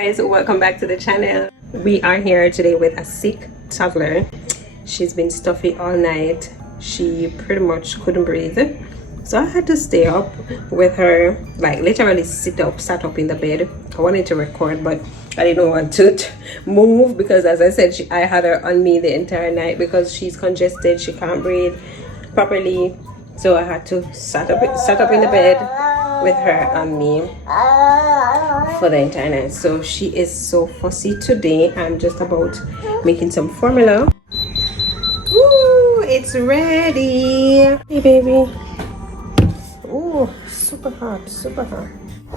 Guys, welcome back to the channel. We are here today with a sick toddler. She's been stuffy all night. She pretty much couldn't breathe, so I had to stay up with her, like literally sat up in the bed. I wanted to record, but I didn't want to move because, as I said, I had her on me the entire night because she's congested. She can't breathe properly, so I had to sat up in the bed with her on me for the entire night. So she is so fussy today. I'm just about making some formula. Ooh, it's ready. Hey baby. Ooh, super hot, super hot.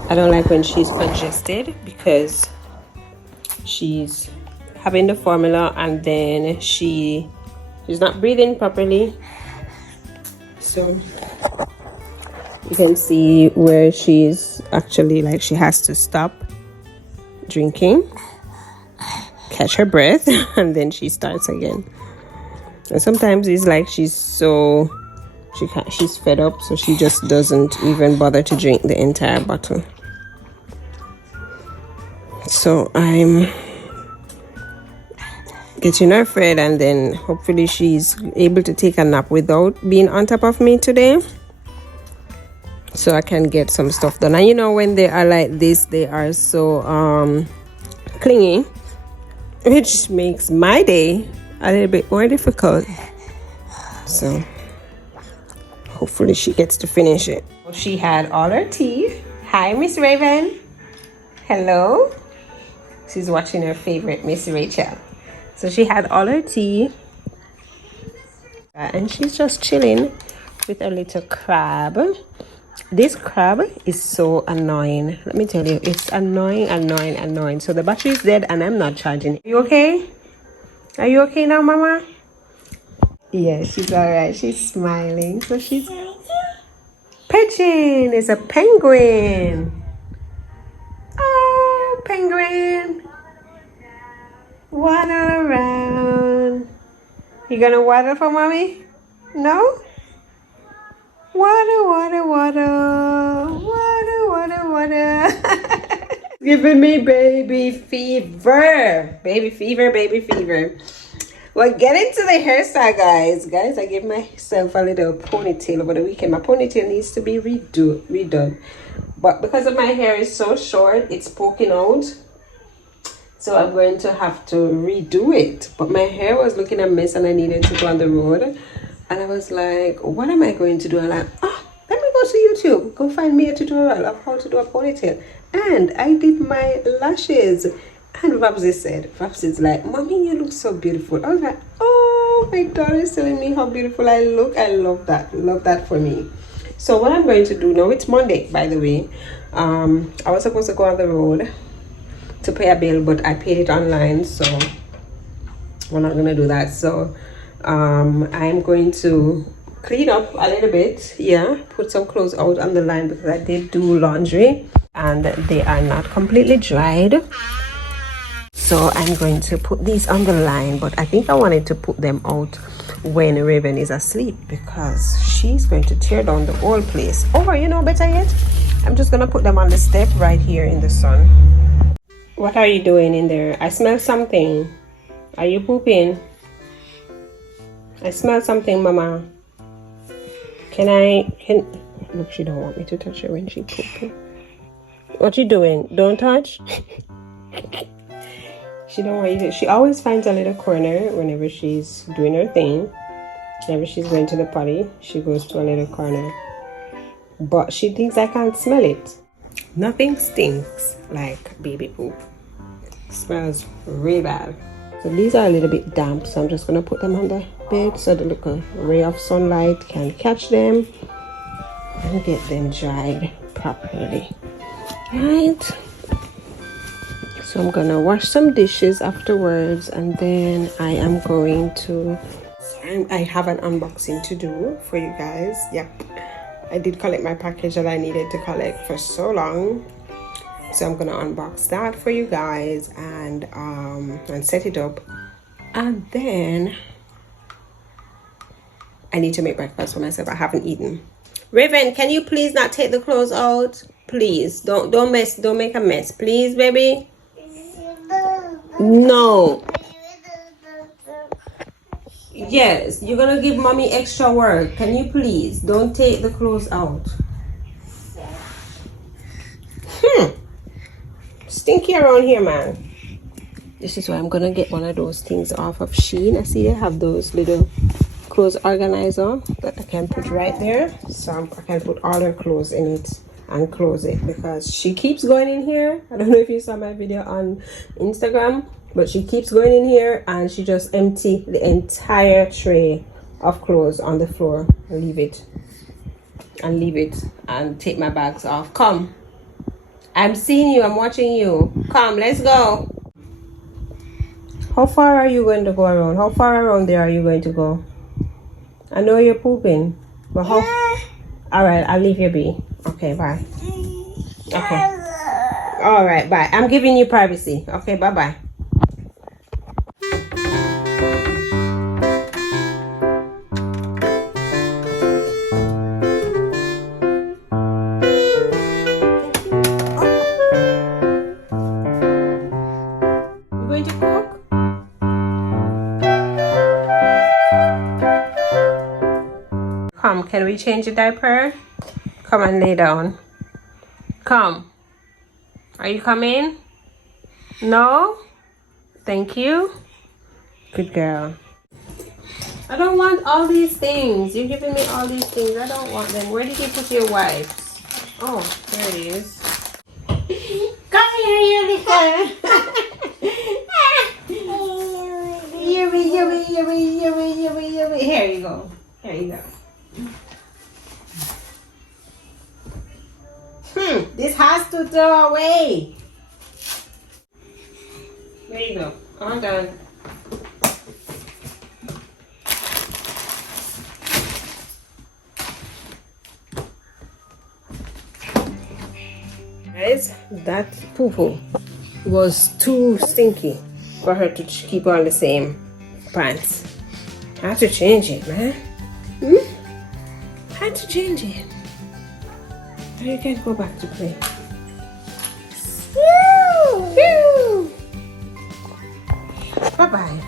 I don't like when she's congested because she's having the formula and then she's not breathing properly. So you can see where she's actually, like, she has to stop drinking, catch her breath, and then she starts again. And sometimes it's like she's fed up, so she just doesn't even bother to drink the entire bottle. So I'm getting her fed, and then hopefully she's able to take a nap without being on top of me today, so I can get some stuff done. And you know, when they are like this, they are so clingy, which makes my day a little bit more difficult. So hopefully she gets to finish it. She had all her tea. Hi, Miss Raven. Hello. She's watching her favorite Miss Rachel. So she had all her tea, and she's just chilling with a little crab. This crab is so annoying. Let me tell you, it's annoying. So the battery is dead and I'm not charging it. Are you okay? Are you okay now, Mama? Yeah, she's alright. She's smiling. So she's pigeon. It's a penguin. Oh, penguin. Waddle around. You gonna waddle for Mommy? No? Water. Giving me baby fever. Baby fever. Well, get into the hairstyle, guys. I gave myself a little ponytail over the weekend. My ponytail needs to be redone. But because of my hair is so short, it's poking out. So I'm going to have to redo it. But my hair was looking a mess and I needed to go on the road. And I was like, what am I going to do? I'm like, let me go to YouTube. Go find me a tutorial of how to do a ponytail. And I did my lashes. And Vapsi's like, Mommy, you look so beautiful. I was like, oh, my daughter is telling me how beautiful I look. I love that. Love that for me. So what I'm going to do now, it's Monday, by the way. I was supposed to go on the road to pay a bill, but I paid it online. So we're not going to do that. So I'm going to clean up a little bit, put some clothes out on the line because I did do laundry and they are not completely dried. So I'm going to put these on the line, but I think I wanted to put them out when Raven is asleep because she's going to tear down the whole place. Or, you know, better yet, I'm just gonna put them on the step right here in the sun. What are you doing in there? I smell something. Are you pooping? I smell something, Mama. Look, she don't want me to touch her when she's pooping. What you doing? Don't touch? She don't want you to. She always finds a little corner whenever she's doing her thing. Whenever she's going to the potty, she goes to a little corner. But she thinks I can't smell it. Nothing stinks like baby poop. It smells really bad. So these are a little bit damp, so I'm just going to put them on the bed so the little ray of sunlight can catch them and get them dried properly. Right? So I'm going to wash some dishes afterwards, and then I am going to... I have an unboxing to do for you guys. Yep. I did collect my package that I needed to collect for so long. So I'm gonna unbox that for you guys and set it up, and then I need to make breakfast for myself. I haven't eaten. Raven, can you please not take the clothes out? Please don't make a mess, please, baby. No. Yes, you're gonna give mommy extra work. Can you please? Don't take the clothes out. Stinky around here, man. This is why I'm gonna get one of those things off of Shein. I see they have those little clothes organizer that I can put right there. So I can put all her clothes in it and close it, because she keeps going in here. I don't know if you saw my video on Instagram, but she keeps going in here and she just empty the entire tray of clothes on the floor and leave it and take my bags off. Come, I'm seeing you, I'm watching you. Come, let's go. How far are you going to go around? How far around there are you going to go? I know you're pooping, but how? All right, I'll leave you be. Okay, bye. Okay. All right, bye. I'm giving you privacy. Okay, bye-bye. You going to cook? Come, can we change the diaper? Come and lay down. Come. Are you coming? No? Thank you. Good girl. I don't want all these things. You're giving me all these things. I don't want them. Where did you put your wipes? Oh, there it is. Come here, Eureka. Yummy. Here you go. Here you go. This has to throw away. There you go. All done. Guys, that poo-poo was too stinky for her to keep on the same pants. I had to change it, man. I had to change it. You can't go back to play. Bye-bye.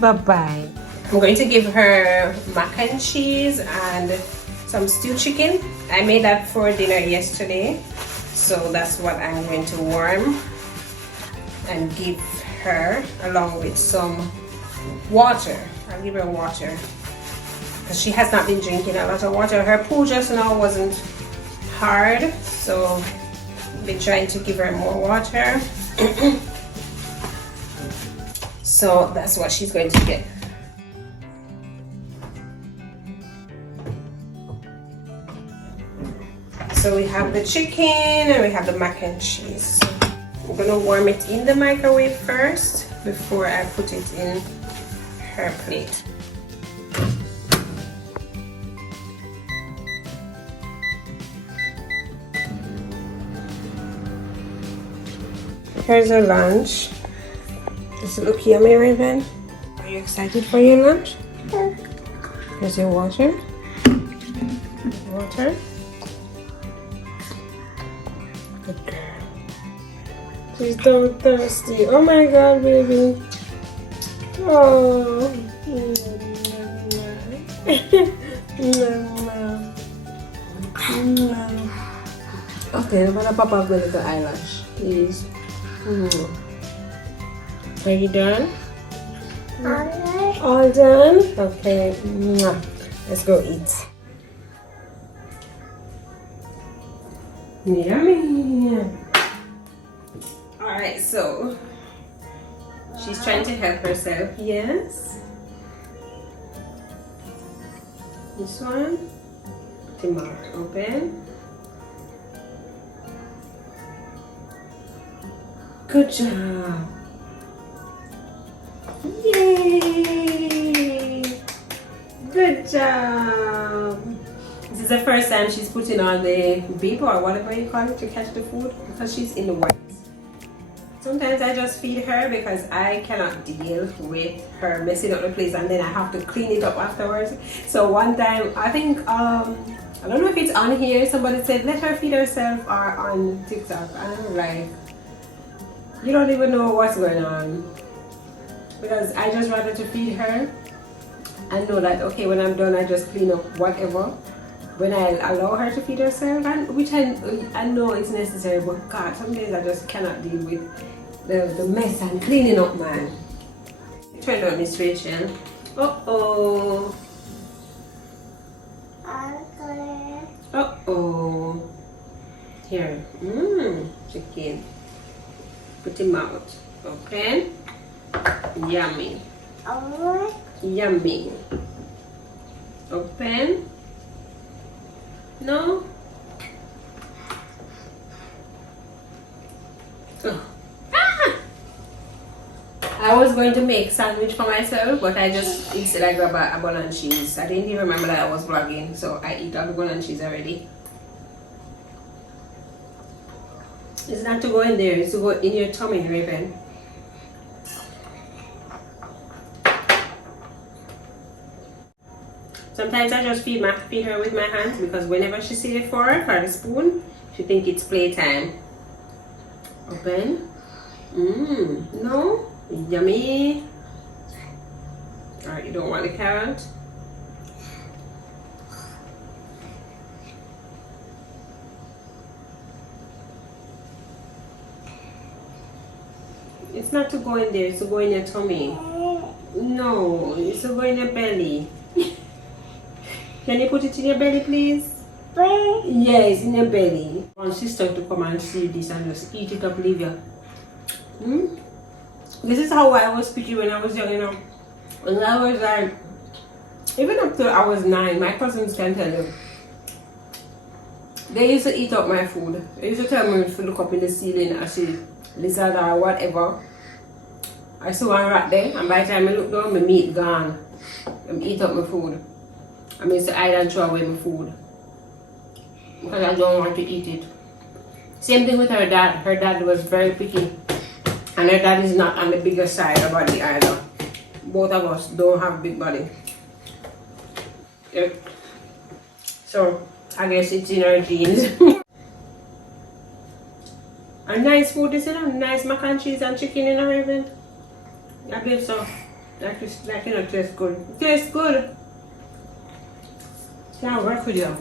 Bye-bye. I'm going to give her mac and cheese and some stewed chicken. I made that for dinner yesterday, so that's what I'm going to warm and give her, along with some water. I'll give her water, because she has not been drinking a lot of water. Her poo just now wasn't hard, so I've been trying to give her more water. So that's what she's going to get. So we have the chicken and we have the mac and cheese. I'm gonna warm it in the microwave first before I put it in her plate. Here's her lunch. Does it look yummy, Raven? Are you excited for your lunch? Here's your water. Water. Good girl. She's so thirsty. Oh my god, baby. Oh. Okay, I'm gonna pop up the little eyelash, please. Are you done? All done? Okay. Let's go eat. Yummy. Alright, so she's trying to help herself. Yes. This one. Put the mouth open. Good job. Yay! Good job. This is the first time she's putting on the beep or whatever you call it to catch the food, because she's in the whites. Sometimes I just feed her because I cannot deal with her messing up the place and then I have to clean it up afterwards. So one time, I think, I don't know if it's on here, somebody said let her feed herself, or on TikTok. I'm like, You don't even know what's going on. Because I just rather to feed her and know that, okay, when I'm done, I just clean up whatever. When I allow her to feed herself, and which I know it's necessary, but God, some days I just cannot deal with the mess and cleaning up, man. Turn on Miss Rachel. Uh-oh. Uh-oh. Here. Chicken. Put him out. Okay. Yummy. Yummy. Open. No? Oh. Ah! I was going to make sandwich for myself, but instead I grabbed a bun and cheese. I didn't even remember that I was vlogging, so I eat all the bun and cheese already. It's not to go in there, it's to go in your tummy, Raven. Sometimes I just feed her with my hands because whenever she sees the fork or the spoon, she thinks it's playtime. Open. No? Yummy. Alright, you don't want the carrot? It's not to go in there, it's to go in your tummy. No, it's to go in your belly. Can you put it in your belly, please? Yes, in your belly. I want sister to come and see this and just eat it up, Livia. This is how I was speaking when I was young, you know. When I was like, even up till I was 9, my cousins can tell you. They used to eat up my food. They used to tell me to look up in the ceiling and see lizard or whatever. I saw one rat there, and by the time I look down, my meat gone. I eat up my food. I used to hide and throw away my food because I don't want to eat it. Same thing with her dad. Her dad was very picky, and her dad is not on the bigger side of body either. Both of us don't have big body. Yep. So I guess it's in our genes. A nice food, is it? A nice mac and cheese and chicken in a Raven. I believe so. That cannot taste good. It tastes good. Can't work with you.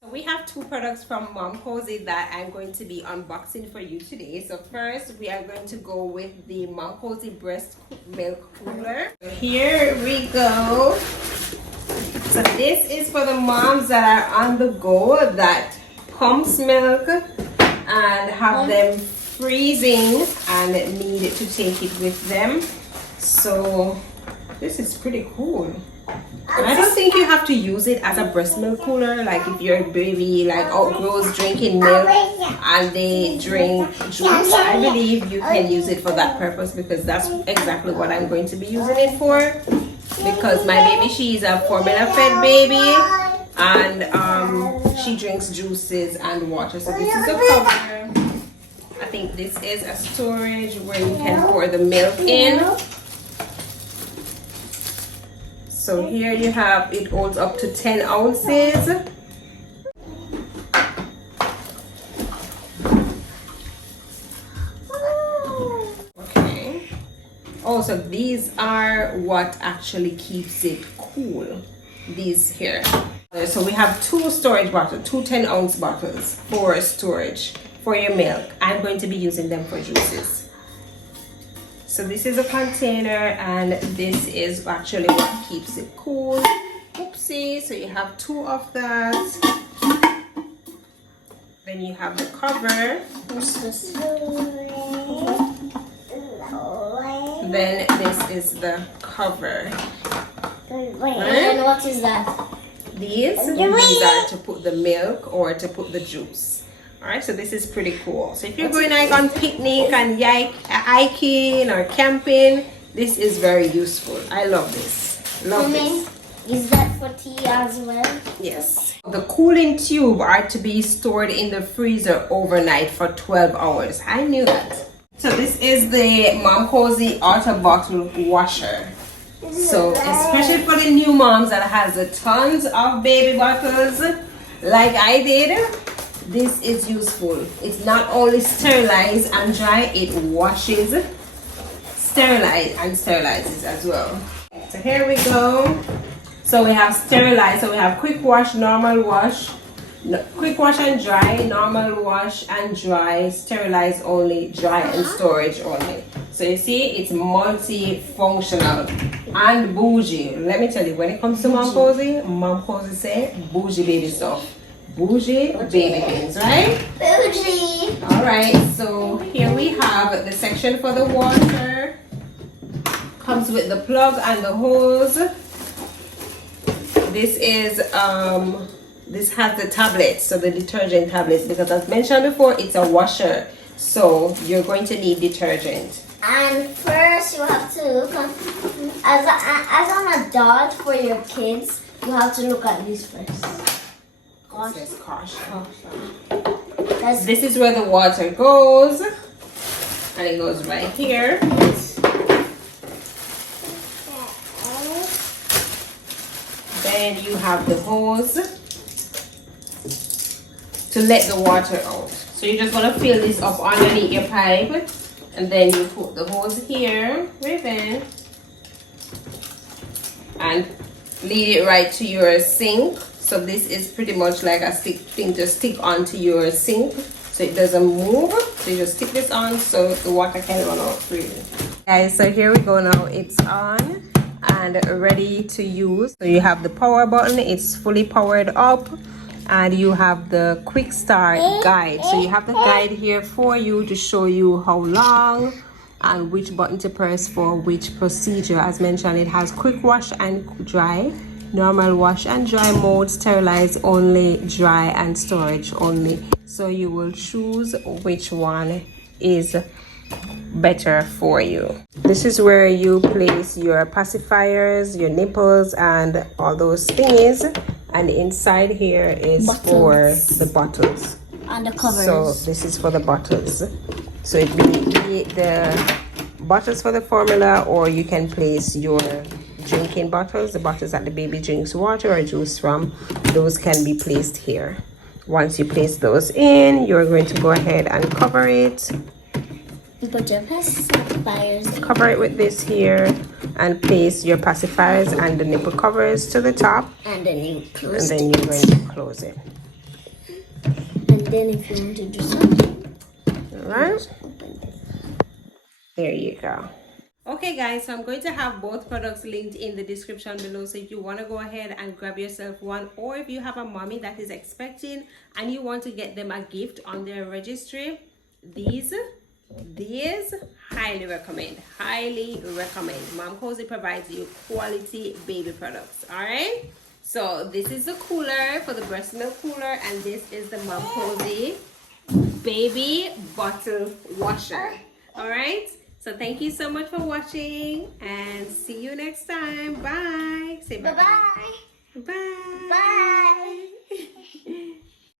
So we have 2 products from Momcozy that I'm going to be unboxing for you today. So first we are going to go with the Momcozy breast milk cooler. Here we go. So this is for the moms that are on the go that pumps milk and have them freezing and need to take it with them. So this is pretty cool. And I don't think you have to use it as a breast milk cooler. Like if your baby like outgrows drinking milk and they drink juice, I believe you can use it for that purpose, because that's exactly what I'm going to be using it for. Because my baby, she's a formula fed baby, and she drinks juices and water. So this is a cover. I think this is a storage where you can pour the milk in. So here you have, it holds up to 10 ounces. Okay. Oh, so these are what actually keeps it cool. These here. So we have 2 storage bottles, 2 10-ounce bottles for storage for your milk. I'm going to be using them for juices. So this is a container, and this is actually what keeps it cool. Oopsie, so you have 2 of that. Then you have the cover. Then this is the cover. And what is that? These are to put the milk or to put the juice. Alright, so this is pretty cool. So if you're going like on picnic and hiking or camping, this is very useful. I love this. Love this. Is that for tea as well? Yes. The cooling tube are to be stored in the freezer overnight for 12 hours. I knew that. So this is the Momcozy Auto Bottle Washer. So especially for the new moms that has a tons of baby bottles like I did, this is useful. It's not only sterilize and dry, it washes, sterilize and sterilizes as well. So here we go. So we have sterilize, so we have quick wash, normal wash, quick wash and dry, normal wash and dry, sterilize only, dry and storage only. So you see, it's multifunctional and bougie. Let me tell you, when it comes to Momcozy say bougie baby stuff. Bougie baby things, right? Bougie. Alright, so here we have the section for the water. Comes with the plug and the hose. This is this has the tablets, so the detergent tablets, because as mentioned before, it's a washer, so you're going to need detergent. And first you have to look at, as an adult for your kids, you have to look at these first. This is where the water goes, and it goes right here. Then you have the hose to let the water out. So you're just gonna fill this up underneath your pipe, and then you put the hose here, right there, and lead it right to your sink. So this is pretty much like a stick thing to stick onto your sink, so it doesn't move. So you just stick this on so the water can run out freely. Guys, so here we go now. It's on and ready to use. So you have the power button, it's fully powered up, and you have the quick start guide. So you have the guide here for you to show you how long and which button to press for which procedure. As mentioned, it has quick wash and dry, normal wash and dry mode, sterilize only, dry and storage only. So you will choose which one is better for you. This is where you place your pacifiers, your nipples, and all those things. And inside here is for the bottles And the covers. So this is for the bottles. So it be the bottles for the formula, or you can place your drinking bottles, the bottles that the baby drinks water or juice from. Those can be placed here. Once you place those in, you're going to go ahead and cover it. You put your pacifiers. Cover it with this here and place your pacifiers and the nipple covers to the top. And then you close And then it. you're going to close it. And then if you want to do something, Alright? There you go. Okay guys, so I'm going to have both products linked in the description below, so if you want to go ahead and grab yourself one, or if you have a mommy that is expecting and you want to get them a gift on their registry, these highly recommend. Momcozy provides you quality baby products. All right, so this is the cooler for the breast milk cooler, and this is the Momcozy baby bottle washer. All right, so thank you so much for watching, and see you next time. Bye. Say bye. bye-bye. Bye. Bye.